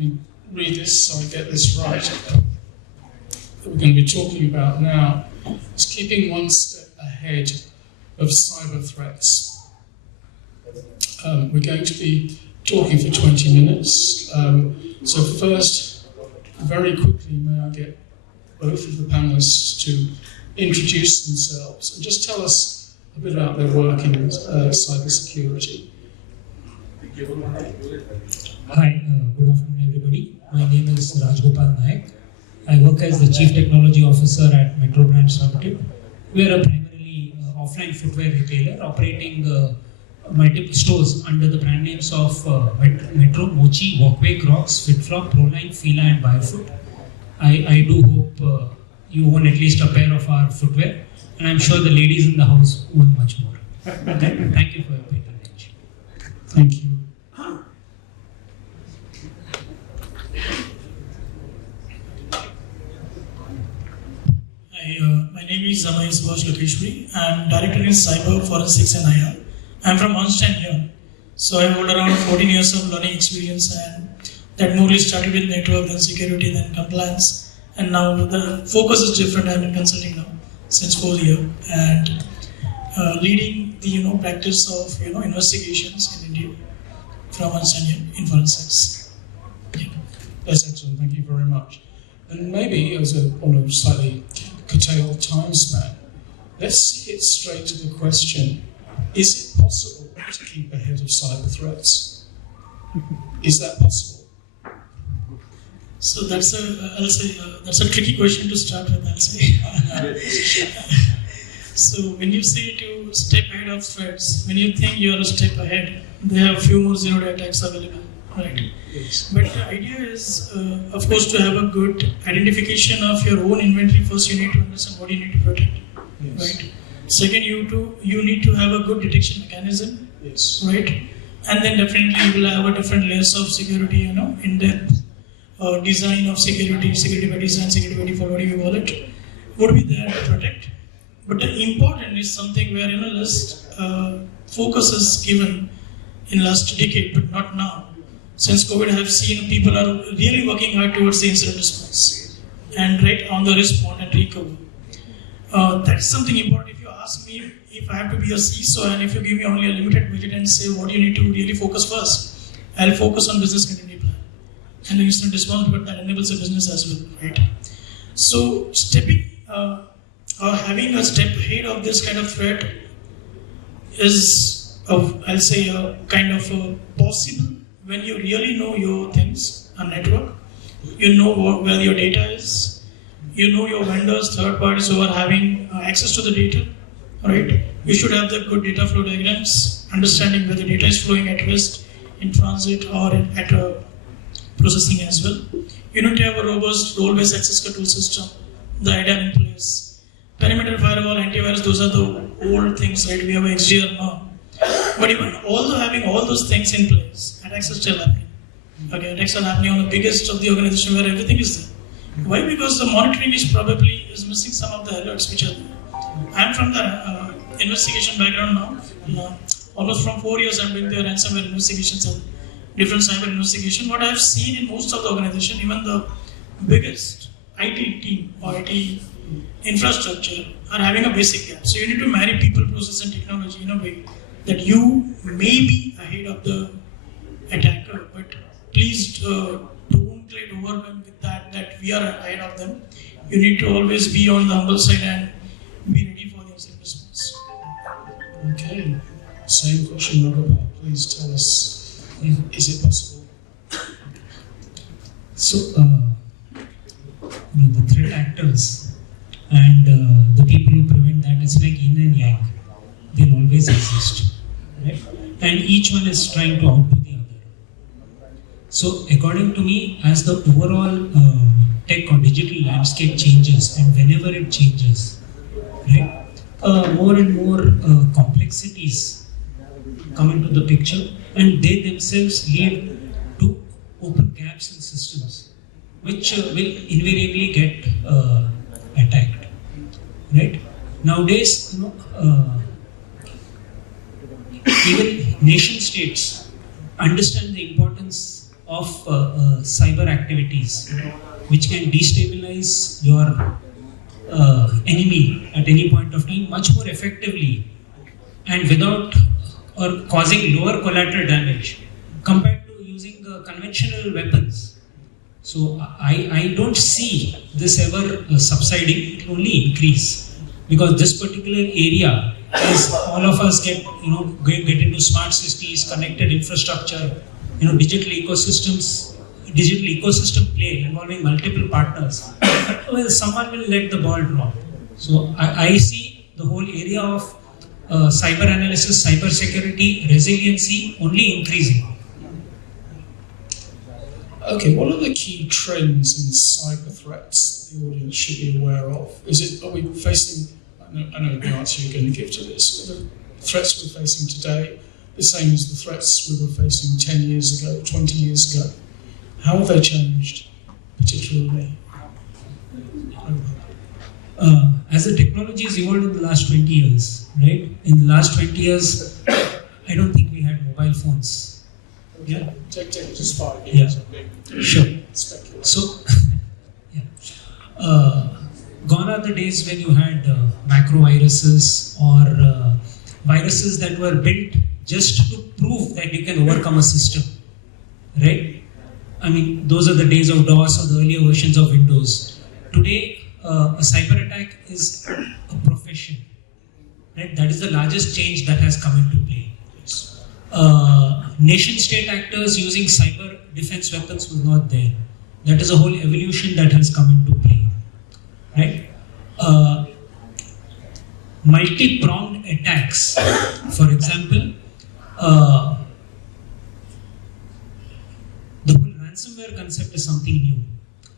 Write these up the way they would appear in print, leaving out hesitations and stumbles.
me read this so I get this right. That we're going to be talking about now is keeping one step ahead of cyber threats. We're going to be talking for 20 minutes. So first, very quickly, may I get both of the panelists to introduce themselves and just tell us a bit about their work in cybersecurity. Hi, good afternoon everybody. My name is Rajgopal Nayak. I work as the Chief Technology Officer at Metro Brands Limited. We are a primarily offline footwear retailer operating multiple stores under the brand names of Metro, Mochi, Walkway, Crocs, FitFlop, Proline, Fila and Biofoot. I do hope you own at least a pair of our footwear, and I'm sure the ladies in the house own much more. Thank you for your patronage. Thank you. My name is Amey, Subhash, Lakeshri. I'm Director in Cyber Forensics and IR. I'm from Ernst & Young. So I hold around 14 years of learning experience, and that mostly started with network, then security, then compliance. And now the focus is different. I'm in consulting now since 4 years and leading the practice of investigations in India from Ernst & Young in forensics. Yeah. That's excellent. Thank you very much. And maybe on a slightly curtailed time span, let's get straight to the question. Is it possible to keep ahead of cyber threats? Is that possible? So that's a tricky question to start with, I'll say. So when you say to step ahead of threats, when you think you're a step ahead, there are a few more zero-day attacks available, right? Yes. But the idea is, of course, to have a good identification of your own inventory. First, you need to understand what you need to protect, Yes. right? Second, you need to have a good detection mechanism, Yes. right? And then definitely you will have a different layers of security, in-depth design of security by design, security by default, whatever you call it, would be there to protect. But the important is something where less focus is given in last decade, but not now. Since COVID, I have seen people are really working hard towards the incident response and right on the response and recover. That's something important. If you ask me if I have to be a CISO and if you give me only a limited budget and say what you need to really focus first, I'll focus on business continuity plan and the incident response, but that enables a business as well, right? So having a step ahead of this kind of threat is, I'll say, a kind of possible when you really know your things, a network, you know where your data is, you know your vendors, third parties who are having access to the data, right? You should have the good data flow diagrams, understanding where the data is flowing at rest, in transit, or at processing as well. You need to have a robust role-based access control system, the IDAM in place. Perimeter firewall, antivirus, those are the old things, right? We have XDR now. But even although having all those things in place, attacks are still happening. Okay, attacks are happening on the biggest of the organization where everything is there. Why? Because the monitoring is missing some of the alerts which are there. I'm from the investigation background now. Almost from 4 years I'm doing the ransomware investigations and different cyber investigation. What I've seen in most of the organization, even the biggest IT team or IT infrastructure are having a basic gap. So you need to marry people, process and technology in a way that you may be ahead of the attacker, but please don't get overwhelmed with that we are ahead of them. You need to always be on the humble side and be ready for the incident response. Okay. Same question, Rajgopal. Please tell us, is it possible? So, the threat actors and the people who prevent that, it's like yin and yang. They'll always exist, right? And each one is trying to outdo the other. So, according to me, as the overall tech or digital landscape changes, and whenever it changes, right, more and more complexities come into the picture, and they themselves lead to open gaps in systems, which will invariably get attacked, right? Nowadays, even nation states understand the importance of cyber activities, which can destabilize your enemy at any point of time much more effectively and without or causing lower collateral damage compared to using conventional weapons. So I don't see this ever subsiding. It will only increase because this particular area, as all of us get into smart cities, connected infrastructure, digital ecosystem play involving multiple partners. Well, someone will let the ball drop. So I see the whole area of cyber analysis, cyber security, resiliency only increasing. Okay, what are the key trends in cyber threats the audience should be aware of? Are we facing, I know the answer you're going to give to this, are the threats we're facing today the same as the threats we were facing 10 years ago, 20 years ago? How have they changed, particularly? As the technology has evolved in the last 20 years, right? In the last 20 years, I don't think we had mobile phones. Yeah. Take just 5 years. Yeah. Sure. So, yeah. Gone are the days when you had macro viruses or viruses that were built just to prove that you can overcome a system, right? I mean, those are the days of DOS or the earlier versions of Windows. Today, a cyber attack is a profession, right? That is the largest change that has come into play. Nation-state actors using cyber defense weapons was not there. That is a whole evolution that has come into play, right? Multi-pronged attacks, for example, the whole ransomware concept is something new.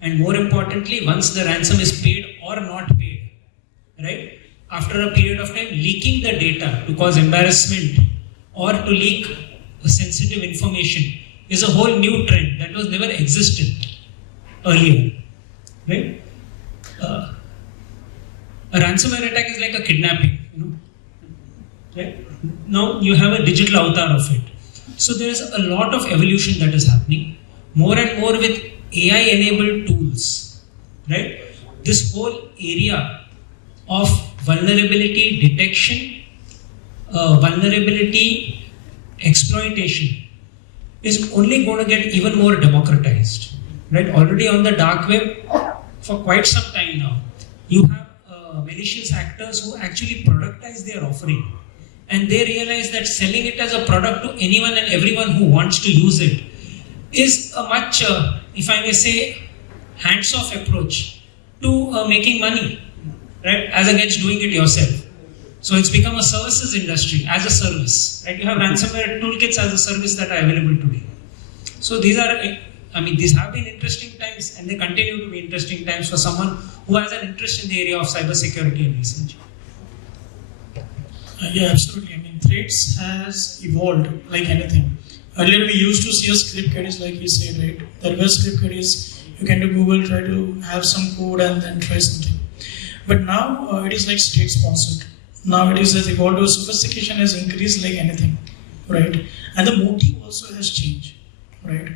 And more importantly, once the ransom is paid or not paid, right? After a period of time, leaking the data to cause embarrassment or to leak sensitive information is a whole new trend that was never existed earlier, right? A ransomware attack is like a kidnapping, right? Now you have a digital avatar of it. So there is a lot of evolution that is happening, more and more with AI-enabled tools, right? This whole area of vulnerability detection, vulnerability exploitation is only going to get even more democratized, right? Already on the dark web for quite some time now, you have malicious actors who actually productize their offering, and they realize that selling it as a product to anyone and everyone who wants to use it is a much, if I may say, hands-off approach to making money, right? As against doing it yourself. So it's become a services industry as a service, right? You have ransomware toolkits as a service that are available today. So these have been interesting times, and they continue to be interesting times for someone who has an interest in the area of cybersecurity and research. Yeah, absolutely. I mean, threats has evolved like anything. Earlier, we used to see a script kiddies, like you said, right? There were script kiddies. You can do Google, try to have some code and then try something. But now it is like state-sponsored. Now it has evolved, or sophistication has increased like anything, right? And the motive also has changed, right?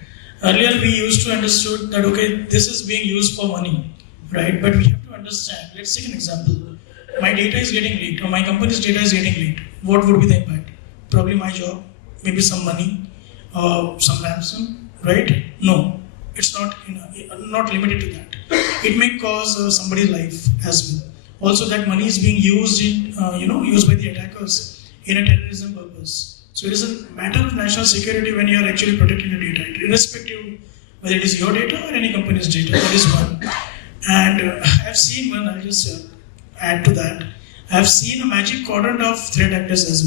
Earlier, we used to understood that, okay, this is being used for money, right? But we have to understand, let's take an example. My data is getting leaked, or my company's data is getting leaked. What would be the impact? Probably my job, maybe some money, some ransom, right? No, it's not not limited to that. It may cause somebody's life as well. Also, that money is being used in, used by the attackers in a terrorism purpose. So it is a matter of national security when you are actually protecting your data, irrespective whether it is your data or any company's data. That is one. And I've seen one. I'll just add to that. I've seen a magic quadrant of threat actors as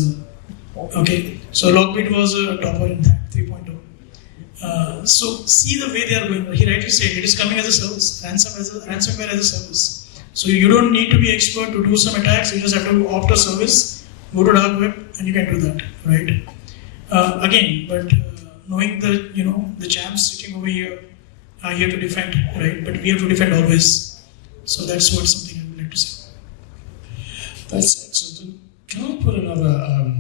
well. Okay, so Lockbit was a topper in that 3.0. So see the way they are going. He rightly said it is coming as a service, ransomware as a service. So you don't need to be expert to do some attacks. You just have to opt a service, go to dark web, and you can do that, right? Knowing the champs sitting over here are here to defend, right? But we have to defend always. So that's what something I would like to say. That's excellent. Can I put another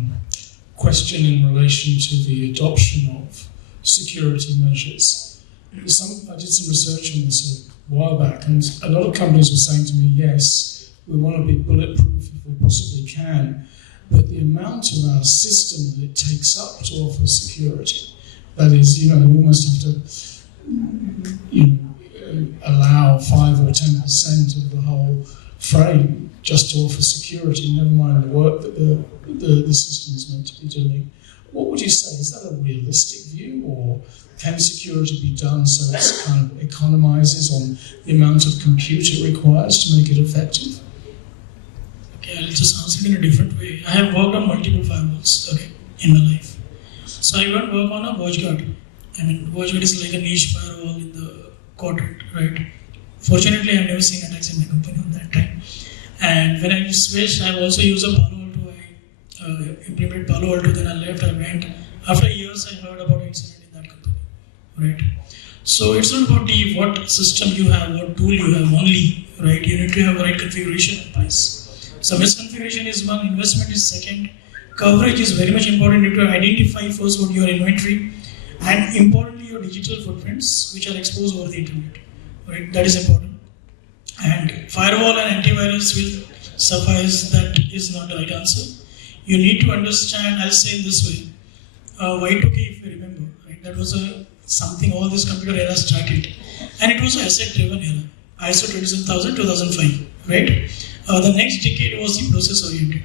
question in relation to the adoption of security measures. I did some research on this a while back, and a lot of companies were saying to me, yes, we want to be bulletproof if we possibly can, but the amount of our system that it takes up to offer security, that is, you almost have to, allow 5 or 10% of the whole frame just to offer security, never mind the work that the system's meant to be doing. What would you say? Is that a realistic view, or can security be done so it kind of economizes on the amount of compute it requires to make it effective? Okay, I'll just answer it in a different way. I have worked on multiple firewalls, in my life. So I won't work on a WatchGuard. WatchGuard is like a niche firewall in the quadrant, right? Fortunately, I've never seen attacks in my company on that time. And when I switched, I've also used a Palo Alto. I implemented Palo Alto, then I left, I went. After years, I heard about an incident in that company, right? So it's not about what system you have, what tool you have only, right? You need to have the right configuration in place. So misconfiguration is one, investment is second. Coverage is very much important. You need to identify first what your inventory, and importantly your digital footprints which are exposed over the internet, right? That is important. And firewall and antivirus will suffice. That is not the right answer. You need to understand, I'll say it this way, Y2K, if you remember, right? That was something all this computer era started, and it was an asset-driven era, ISO 27000, 2005, right? The next decade was the process-oriented,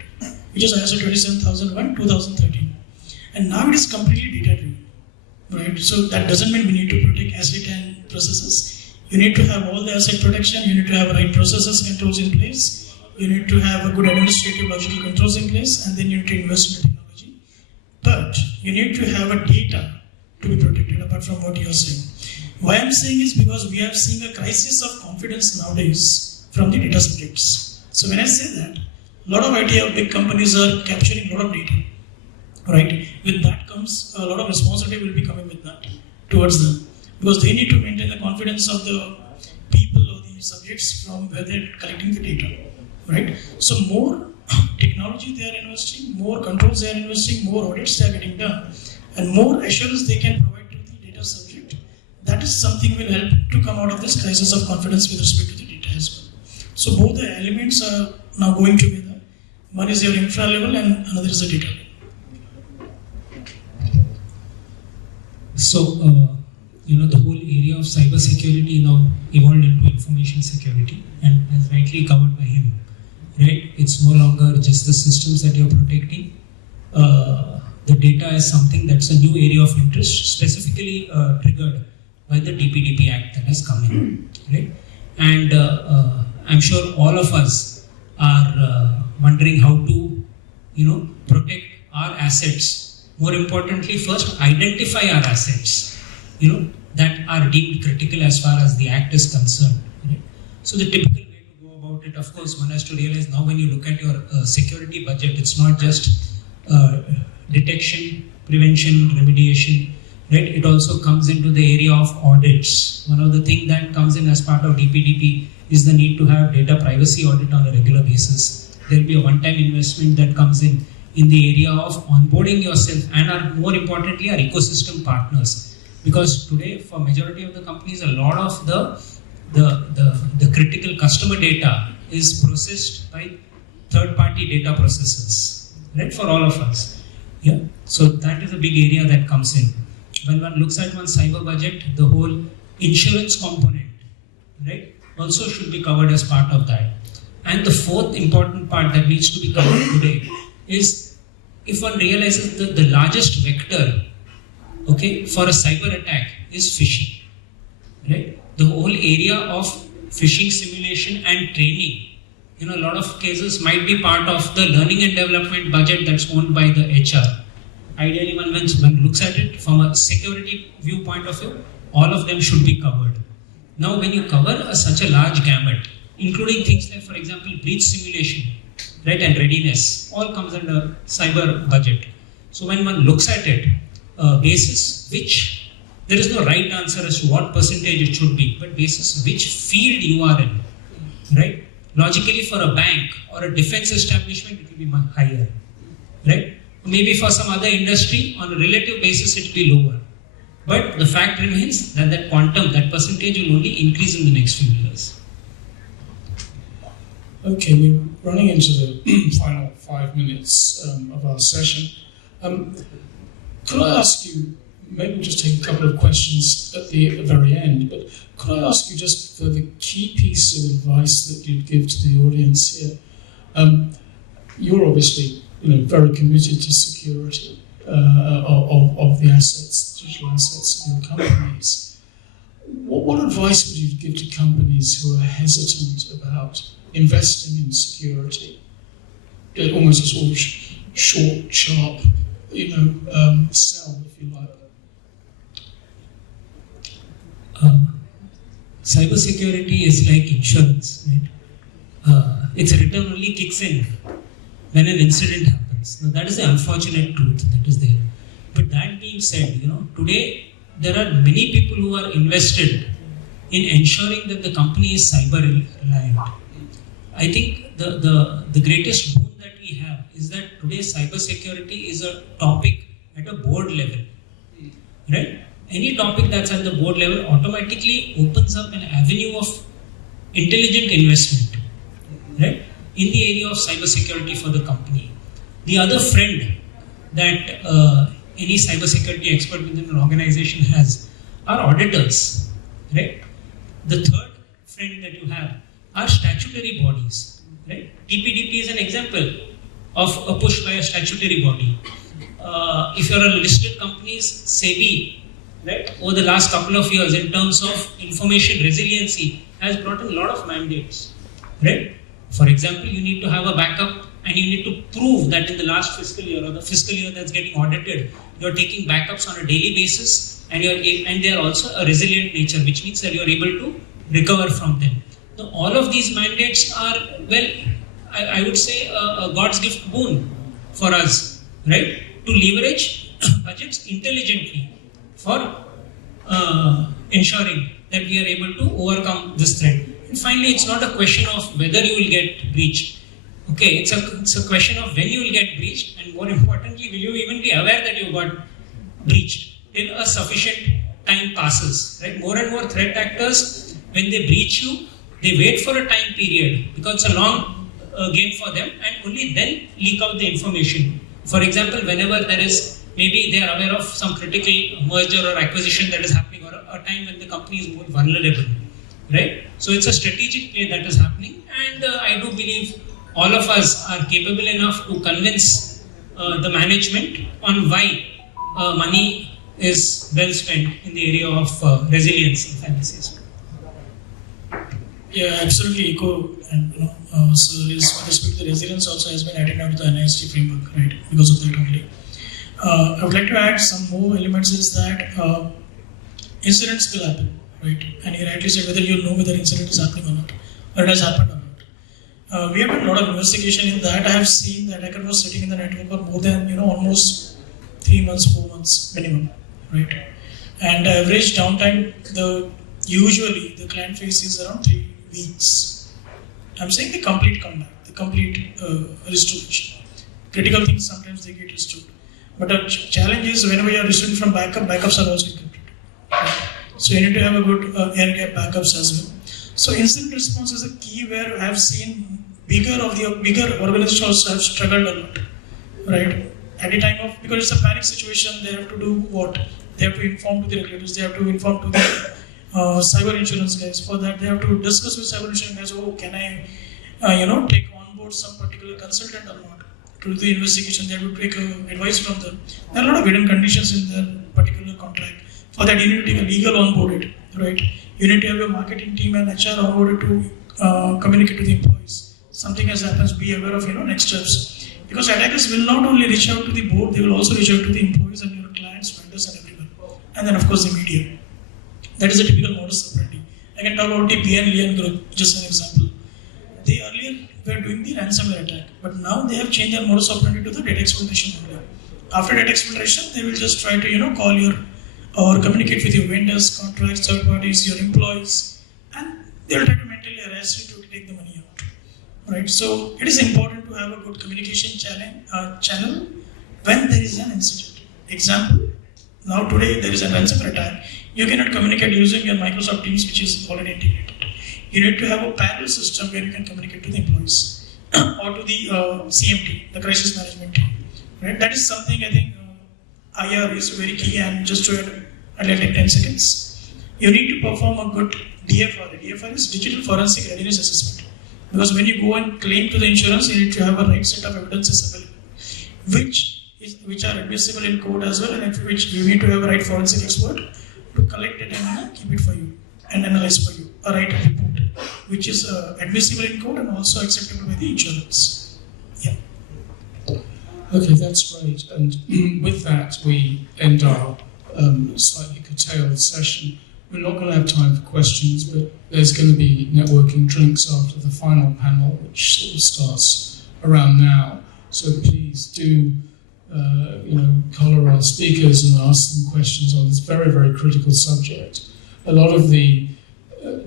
which is ISO 27001, 2013, and now it is completely data-driven, right? So that doesn't mean we need to protect asset and processes. You need to have all the asset protection, you need to have right processes controls in place, you need to have a good administrative logical controls in place, and then you need to invest in the technology. But you need to have a data to be protected apart from what you are saying. Why I'm saying is because we are seeing a crisis of confidence nowadays from the data subjects. So when I say that, a lot of IT big companies are capturing a lot of data, right? With that comes a lot of responsibility will be coming with that towards them, because they need to maintain the confidence of the people or the subjects from where they're collecting the data, right? So more technology they are investing, more controls they are investing, more audits they are getting done, and more assurance they can provide to the data subject. That is something will help to come out of this crisis of confidence with respect to the data as well. So both the elements are now going together. One is your infra level and another is the data level. So, the whole area of cyber security now evolved into information security, and as rightly covered by him, right? It's no longer just the systems that you're protecting. The data is something that's a new area of interest, specifically triggered by the DPDP Act that has come in, right? And I'm sure all of us are wondering how to, protect our assets. More importantly, first identify our assets, that are deemed critical as far as the Act is concerned. Right? So the typical way to go about it, of course, one has to realize now when you look at your security budget, it's not just detection, prevention, remediation, right? It also comes into the area of audits. One of the things that comes in as part of DPDP is the need to have data privacy audit on a regular basis. There will be a one-time investment that comes in the area of onboarding yourself and more importantly, our ecosystem partners. Because today, for majority of the companies, a lot of the critical customer data is processed by third-party data processors, right? For all of us. Yeah. So that is a big area that comes in. When one looks at one cyber budget, the whole insurance component, right, also should be covered as part of that. And the fourth important part that needs to be covered today is if one realizes that the largest vector, for a cyber attack is phishing, right? The whole area of phishing simulation and training, a lot of cases might be part of the learning and development budget that's owned by the HR. Ideally, when one looks at it from a security viewpoint of view, all of them should be covered. Now, when you cover such a large gamut, including things like, for example, breach simulation, right, and readiness, all comes under cyber budget. So when one looks at it, basis which, there is no right answer as to what percentage it should be, but basis which field you are in, right? Logically, for a bank or a defense establishment, it will be much higher, right? Maybe for some other industry, on a relative basis, it will be lower, But the fact remains that that quantum, that percentage will only increase in the next few years. Okay, we're running into the final 5 minutes of our session. Could I ask you, maybe we'll just take a couple of questions at the very end, but could I ask you just for the key piece of advice that you'd give to the audience here? You're obviously very committed to security of the assets, digital assets of your companies. What advice would you give to companies who are hesitant about investing in security? Almost a sort of short, sharp, sell, if you like. Cybersecurity is like insurance, right? Its return only kicks in when an incident happens. Now, that is the unfortunate truth that is there. But that being said, today there are many people who are invested in ensuring that the company is cyber reliant. I think the greatest boon that we have is that today cybersecurity is a topic at a board level, right? Any topic that's at the board level automatically opens up an avenue of intelligent investment, right? In the area of cybersecurity for the company. The other friend that any cybersecurity expert within an organization has are auditors, right? The third friend that you have are statutory bodies, right? TPDP is an example of a push by a statutory body. If you're a listed companies, SEBI, right, over the last couple of years in terms of information resiliency has brought in a lot of mandates, right? For example, you need to have a backup and you need to prove that in the last fiscal year or the fiscal year that's getting audited, you're taking backups on a daily basis and they are also a resilient nature, which means that you're able to recover from them. Now, all of these mandates are, well, I would say a God's gift boon for us, right? To leverage budgets intelligently for ensuring that we are able to overcome this threat. And finally, it's not a question of whether you will get breached. Okay, it's a question of when you will get breached, and more importantly, will you even be aware that you got breached till a sufficient time passes, right? More and more threat actors, when they breach you, they wait for a time period because it's a long game for them, and only then leak out the information. For example, whenever there is, maybe they are aware of some critical merger or acquisition that is happening, or a time when the company is more vulnerable, right? So it's a strategic play that is happening, and I do believe all of us are capable enough to convince the management on why money is well spent in the area of resiliency, if I may say so. Yeah, absolutely echo, and so with respect to the resilience also has been added now to the NIST framework, right? Because of that only. I would like to add some more elements is that incidents will happen, right? And you rightly said whether you know whether incident is happening or not, or it has happened or not. We have done a lot of investigation in that. I have seen that hacker was sitting in the network for more than almost 3 months, 4 months minimum, right? And average downtime, usually the client phase is around 3 weeks. I'm saying the complete comeback, the complete restoration. Critical things sometimes they get restored. But the challenge is whenever you are restoring from backups are also encrypted. Right? So you need to have a good air gap backups as well. So incident response is a key where I have seen bigger organizations also have struggled a lot, right? At the time of, because it's a panic situation, they have to do what? They have to inform to the regulators, they have to inform to the cyber insurance guys. For that, they have to discuss with cyber insurance guys, can I, take on board some particular consultant or not? To do the investigation, they have to take advice from them. There are a lot of hidden conditions in their particular contract. For that, you need to take a legal onboarded, right? You need to have your marketing team and HR onboarded to communicate to the employees. Something has happened, be aware of next steps. Because attackers will not only reach out to the board, they will also reach out to the employees and your clients, vendors, and everyone. And then, of course, the media. That is a typical modus operandi. I can talk about the BN group, just an example. They earlier were doing the ransomware attack, but now they have changed their modus operandi to the data exploitation model. After data exploitation, they will just try to call your or communicate with your vendors, contracts, third parties, your employees, and they will try to mentally harass you to take the money out. Right? So it is important to have a good communication channel when there is an incident. Example, Now today there is a ransomware attack. You cannot communicate using your Microsoft Teams, which is already integrated. You need to have a parallel system where you can communicate to the employees or to the CMT, the crisis management team. Right? That is something I think IR is very key. And just to add like 10 seconds, you need to perform a good DFR. The DFR is Digital Forensic Readiness Assessment. Because when you go and claim to the insurance, you need to have a right set of evidences available, which are admissible in court as well, and which you need to have a right forensic expert to collect it and keep it for you and analyze for you. A right report, which is admissible in court and also acceptable by the insurance. Yeah. Okay, that's great. And with that, we end our slightly curtailed session. We're not going to have time for questions, but there's going to be networking drinks after the final panel, which sort of starts around now. So please do, collar our speakers and ask them questions on this very, very critical subject. A lot of the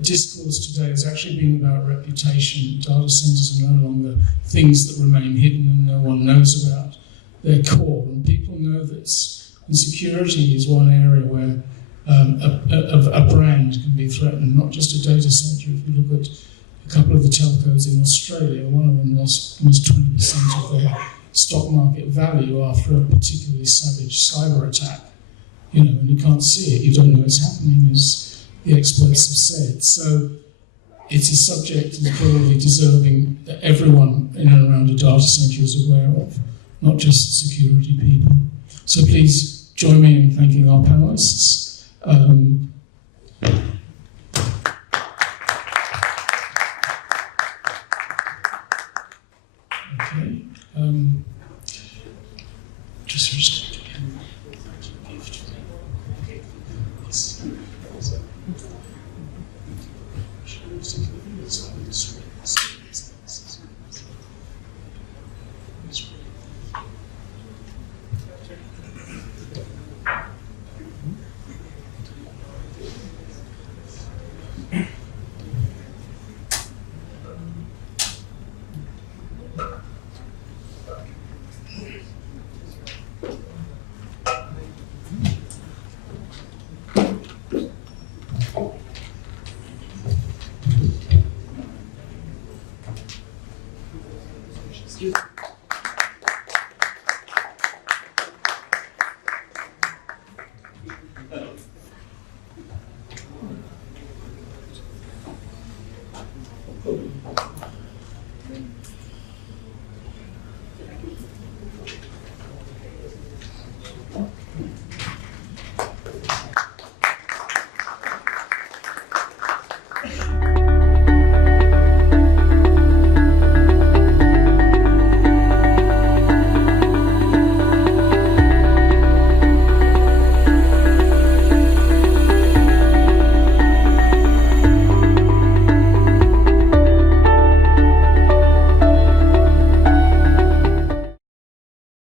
discourse today has actually been about reputation. Data centers are no longer things that remain hidden and no one knows about. They're core, and people know this. And security is one area where a brand can be threatened, not just a data center. If you look at a couple of the telcos in Australia, one of them lost almost 20% of their stock market value after a particularly savage cyber attack. And you can't see it, you don't know it's happening, as the experts have said. So it's a subject that's probably deserving that everyone in and around a data center is aware of, not just security people. So please join me in thanking our panelists. Okay. Just